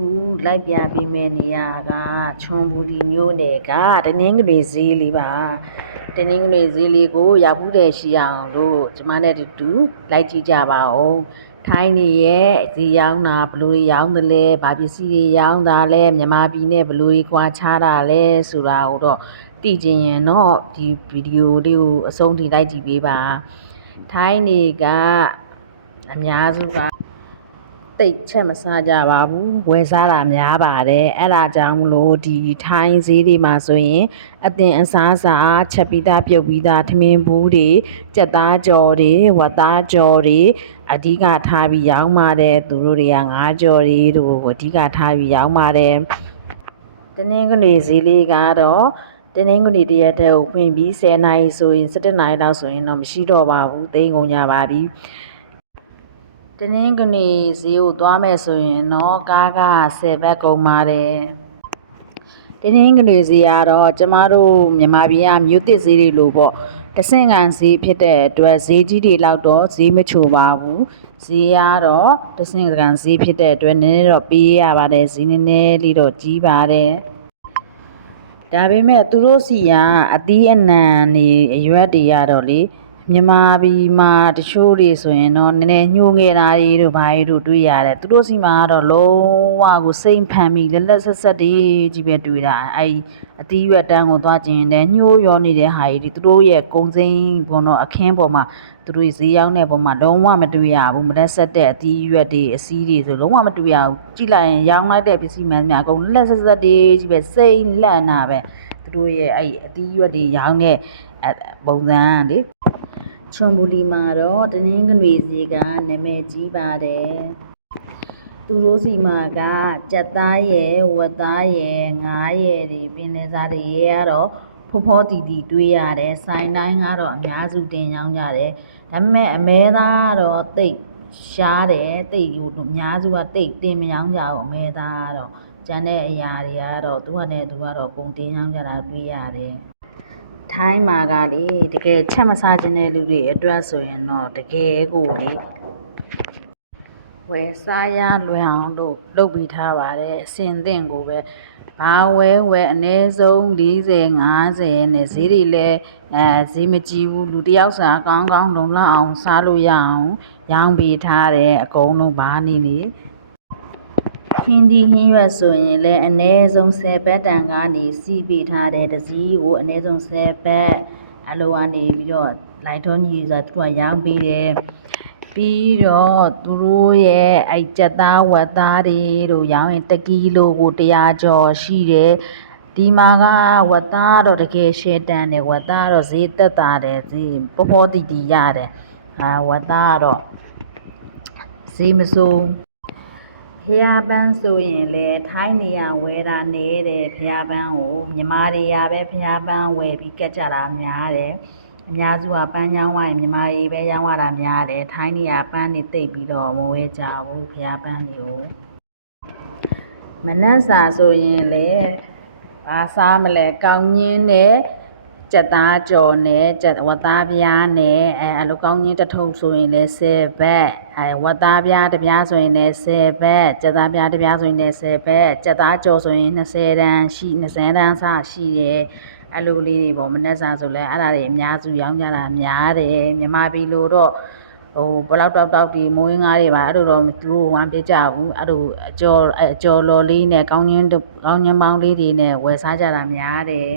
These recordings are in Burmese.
အခုလိုက်ပြပေးမယ့်နေရာကချွန်ဘူဒီမြို့နယ်ကတနင်္ဂနွေဈေးလေးပါတနင်္ဂနွေဈေးလေးကိုရောက်ဘူးတယ်ရှိအောင်လို့ကျမနဲ့တူလိုက်ကြည့်ကြပါဦးထိုင်းနေရဲ့ဈေးရောင်းတာဘလို့ရောင်းတယ်လဲဘာပစ္စည်းတွေရောင်းတာလဲမြန်မာပြည်နဲ့ဘလို့ကွာခြားတာလဲဆိုတာကိုတော့သိချင်ရင်တော့ဒီဗီဒီယိုလေးကိုအဆုံးထိလိုက်ကြည့်ပေးပါထိုင်းနေကအများစုကတိတ်ချက်မစားကြပါဘူးဝယ်စားတာများပါတယ်အဲ့ဒါကြောင့်မလို့ဒီထိုင်းဈေးတွေမှာဆိုရင်အတင်အစားစားချက်ပြီးသားပြုတ်ပြီးသားထမင်းဘူးတွေကြက်သားကြော်တွေဝက်သားကြော်တွေအဓိကထားပြီးရောင်းပါတယ်သူတို့တွေကငါးကြော်တွေတို့အဓိကထားပြီးရောင်းပါတယ်တနင်္ဂနွေဈေးလေးကတော့တနင်္ဂနွေတရက်တည်းကိုဖွင့်ပြီး10နာရီဆိုရင်17နာရီလောက်ဆိုရင်တော့မရှိတော့ပါဘူးသိမ်းကုန်ကြပါပြီတနင်္ဂနွေဈေးကိုသွားမယ်ဆိုရင်တော့ကားက10ဘတ်ကုန်ပါတယ်တနင်္ဂနွေဈေးကတော့ကျမတို့မြန်မာပြည်ကမြို့သစ်ဈေးတွေလို့ပေါ့တဆင့်ကန်ဈေးဖြစ်တဲ့အတွက်ဈေးကြီးတွေလောက်တော့ဈေးမချိုပါဘူးဈေးကတော့တဆင့်ကန်ဈေးဖြစ်တဲ့အတွက်နည်းနည်းတော့ပေးရပါတယ်ဈေးနည်းနည်းလေးတော့ကြီးပါတယ်ဒါပေမဲ့သူတို့စီကအသီးအနှံတွေအရွက်တွေရတော့လေမြန်မာပြည်မှာတချို့တွေဆိုရင်တော့နည်းနည်းညှိုးငယ်တာတွေတို့ဘာတွေတို့တွေ့ရတယ်သူတို့စီမှာကတော့လုံးဝကိုစိမ့်ဖန်ပြီးလက်လက်ဆက်ဆက်တွေကြီးပဲတွေ့တာအဲ့အသီးရွက်တန်းကိုသွားကျင်တယ်ညှိုးရောနေတဲ့ဟာတွေသူတို့ရဲ့ကုံစိမ်းပေါ်တော့အခင်းပေါ်မှာသူတို့ဈေးရောက်တဲ့ပေါ်မှာလုံးဝမတွေ့ရဘူးမလက်ဆက်တဲ့အသီးရွက်တွေအစည်းတွေဆိုလုံးဝမတွေ့ရဘူးကြည့်လိုက်ရင်ရောင်းလိုက်တဲ့ပစ္စည်းမှန်များအကုန်လက်ဆက်ဆက်တွေကြီးပဲစိမ့်လန့်တာပဲသူတို့ရဲ့အဲ့အသီးရွက်တွေရောင်းတဲ့ပုံစံလေချွန်ဘူလီမှာတော့တနင်္ဂနွေဈေးကနာမည်ကြီးပါတယ်သူတို့စီမှာကကြက်သားရဲ့ဝက်သားရဲ့ငါးရဲ့တွေပင်လယ်စားတွေရဲ့ကတော့ဖောတီတီတွေးရတယ်ဆိုင်တိုင်းကတော့အများစုတင်ရောင်းကြတယ်ဒါပေမဲ့အမဲသားကတော့တိတ်ရှားတယ်တိတ်အများစုကတိတ်တင်မရောင်းကြဘူးအမဲသားကတော့ကျန်တဲ့အရာတွေကတော့သူကတော့ပုံတင်ရောင်းကြတာတွေးရတယ်ထိုင်းမှာကလေတကယ်ချက်မစားခြင်းတဲ့လူတွေအတွက်ဆိုရင်တော့တကယ်ကိုလေဝယ်စားရလွယ်အောင်လို့လုပ်ပြီးထားပါတယ်အစင်သင့်ကိုပဲဘာဝဲအနည်းဆုံး40 50နဲ့ဈေးတွေလည်းဈေးမကြီးဘူးလူတယောက်စာကောင်းလုံလောက်အောင်စားလို့ရအောင်ရောင်းပေးထားတယ်အကုန်လုံးဘာနေလေဟင်းဒီဟင်းရွက်ဆိုရင်လည်းအနည်းဆုံး10ဘတ်တန်ကနေစီးပေးထားတယ်တစ်စီးကိုအနည်းဆုံး10ဘတ်အလိုကနေပြီးတော့လိုက်ထုံးကြီးဆိုတာသူကရောင်းပေးတယ်ပြီးတော့သူတို့ရဲ့အဲ့ကြက်သားဝက်သားတွေတို့ရောင်းရင်1ကီလိုကို100ကျော်ရှိတယ်ဒီမှာကဝက်သားတော့တကယ်ရှယ်တန်တယ်ဝက်သားတော့ဈေးသက်သာတယ်ဈေးဖောတီတီရတယ်ဝက်သားတော့ဈေးမစိုးဖျားပန်းဆိုရင်လေထိုင်းနေရဝယ်တာနေတယ်ဖျားပန်းကိုမြန်မာတွေကပဲဖျားပန်းဝယ်ပြီးကက်ကြတာများတယ်အများစုကပန်းရောင်းဝိုင်းမြန်မာတွေပဲရောင်းရတာများတယ်ထိုင်းနေရပန်းတွေတိတ်ပြီးတော့မဝဲကြဘူးဖျားပန်းတွေကိုမနက်စာဆိုရင်လေဘာစားမလဲကောင်းညင်းနဲ့ကြက်သားကြော်နဲ့ဝက်သားပြားနဲ့အဲ့လိုကောင်းညင်းတစ်ထုပ်ဆိုရင်လည်း10ဘတ်ဝက်သားပြားတစ်ပြားဆိုရင်လည်း10ဘတ်ကြက်သားပြားတစ်ပြားဆိုရင်လည်း10ဘတ်ကြက်သားကြော်ဆိုရင်20တန်းရှိ20တန်းစရှိတယ်အဲ့လိုလေးတွေပေါ့မနက်စာဆိုလဲအဲ့ဒါတွေအများစုရောင်းကြတာများတယ်မြန်မာပြည်လိုတော့ဘလောက်တောက်ဒီမိုးငါးတွေပါအဲ့လိုတော့သူတို့ဝမ်းပြကြဘူးအဲ့လိုအကျော်လော်လေးနဲ့ကောင်းညင်းပေါင်းလေးတွေနဲ့ဝယ်စားကြတာများတယ်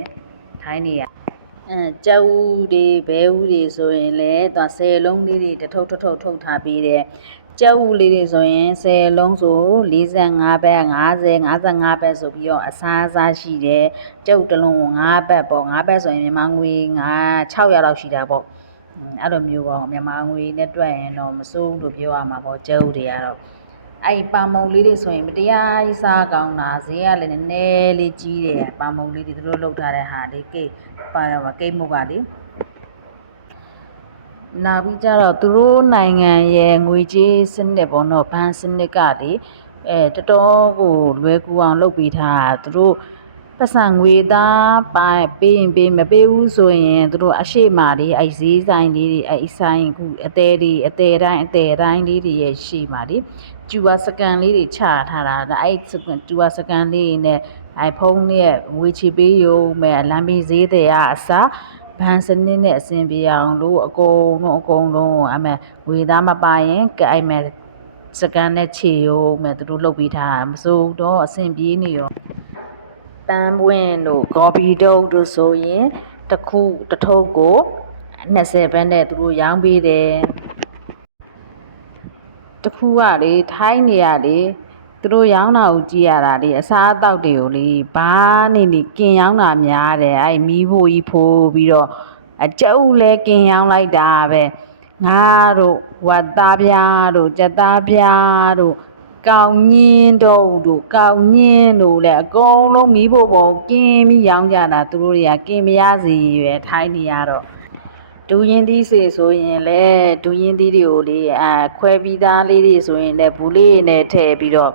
ထိုင်းနေရကြောက်ဦးတွေဘဲဦးတွေဆိုရင်လည်းသူ10လုံးလေးတွေတစ်ထုပ်ထုတ်ထားပေးတယ်ကြောက်ဦးလေးတွေဆိုရင်10လုံးဆို45ဘတ်50 55ဘတ်ဆိုပြီးတော့အစားရှိတယ်ကြောက်တစ်လုံးကို5ဘတ်ပေါ့5ဘတ်ဆိုရင်မြန်မာငွေ600လောက်ရှိတာပေါ့အဲ့လိုမျိုးပေါ့မြန်မာငွေနဲ့တွက်ရင်တော့မစိုးဘူးလို့ပြောရမှာပေါ့ကြောက်တွေကတော့အဲ့ပါမုံလေးတွေဆိုရင်မတရားကြီးစားကောင်းတာဈေးကလည်းနည်းနည်းလေးကြီးတယ်ပါမုံလေးတွေသူတို့လုပ်ထားတဲ့ဟာလေးကိတ်မုတ်ကလေနောက်ပြီးကြတော့သူတို့နိုင်ငံရဲ့ငွေကြေးစနစ်ပေါ့နော်ဘဏ်စနစ်ကလေတော်တော်ကိုလွယ်ကူအောင်လုပ်ပေးထားတာသူတို့ပတ်စံငွေသားပေးရင်ပေးမပေးဘူးဆိုရင်သူတို့အရှိမလေးအဲ့ဈေးဆိုင်လေးတွေအဲ့ဆိုင်ခုအသေးတိုင်းလေးတွေရဲ့ရှိမှာလေ ကျူဝါစကန်လေးတွေချထားတာဒါအဲ့ကျူဝါစကန်လေးနဲ့ဖုန်းလေးရဲ့ငွေချေပေးရုံမဲ့လမ်းဘေးဈေးတွေကအစားဘန်စနစ်နဲ့အဆင်ပြေအောင်လို့အကုန်လုံးအမေငွေသားမပါရင်ကအဲ့မဲ့စကန်နဲ့ချေရုံမဲ့သူတို့လုပ်ပေးထားတာမစိုးတော့အဆင်ပြေနေရောတန်းပွင့်တို့ကော်ပီတုပ်တို့ဆိုရင်တစ်ထုပ်ကို20ဘတ်နဲ့သူတို့ရောင်းပေးတယ်တခုကလေထိုင်းနေရလေသူတို့ရောင်းတာကိုကြည့်ရတာလေအစားအသောက်တွေကိုလေဘာနေကင်ရောင်းတာများတယ်အဲ့မီးဖိုးကြီးဖိုးပြီးတော့အကျုပ်လဲကင်ရောင်းလိုက်တာပဲငါတို့ဝတ်သားပြားတို့ကြက်သားပြားတို့ကောင်းညင်းတို့ကောင်းညင်းတို့လဲအကုန်လုံးမီးဖိုးပေါ်ကင်ပြီးရောင်းကြတာသူတို့တွေကကင်မရစီပဲထိုင်းနေရတော့ဒူရင်သီးစေဆိုရင်လေဒူရင်သီးတွေကိုလေခွဲပြီးသားလေးတွေဆိုရင်လည်းဘူးလေးနဲ့ထည့်ပြီးတော့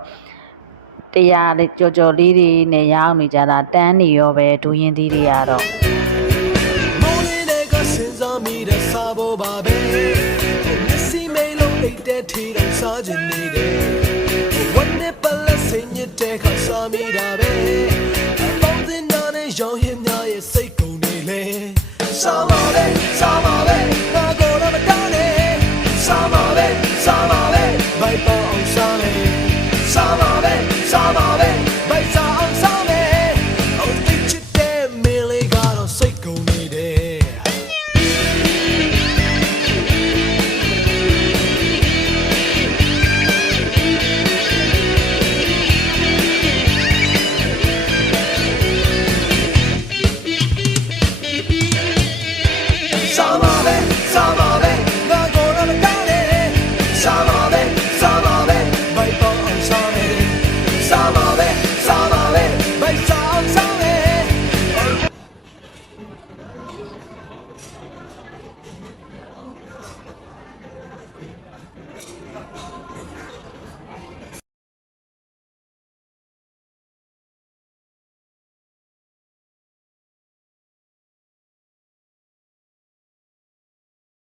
တရားလေးကြော်လေးတွေနဲ့ရောင်းနေကြတာတန်းနေရောပဲဒူရင်သီးတွေကတော့မိုးလေးတွေကစင်စားမိတဲ့စားဖို့ပါပဲမျက်စိမိတ်လုံးအိတ်တဲ့ထီတော့စားချင်နေတယ်ဝတ်နဲ့ပလက်စင်ရတဲ့ခါစားမိတာပဲပေါင်းစင်နာနဲ့ရောင်းရင်များရဲ့စိတ်ကုန်နေလေစားပါပဲငါကိုတော့မတားနဲ့စားပါပဲဘိုက်ပေါအောင်စားလေစားပါပဲဘိုက်စားအောင်စားမယ်အော်တိတ်ချစ်တဲ့မင်းလေးကတော့စိတ်ကုန်နေတယ်စားပါပဲငါကိုတော့မတားနဲ့စားပါပဲဘိုက်ပေါအောင်စားမယ်စားပါ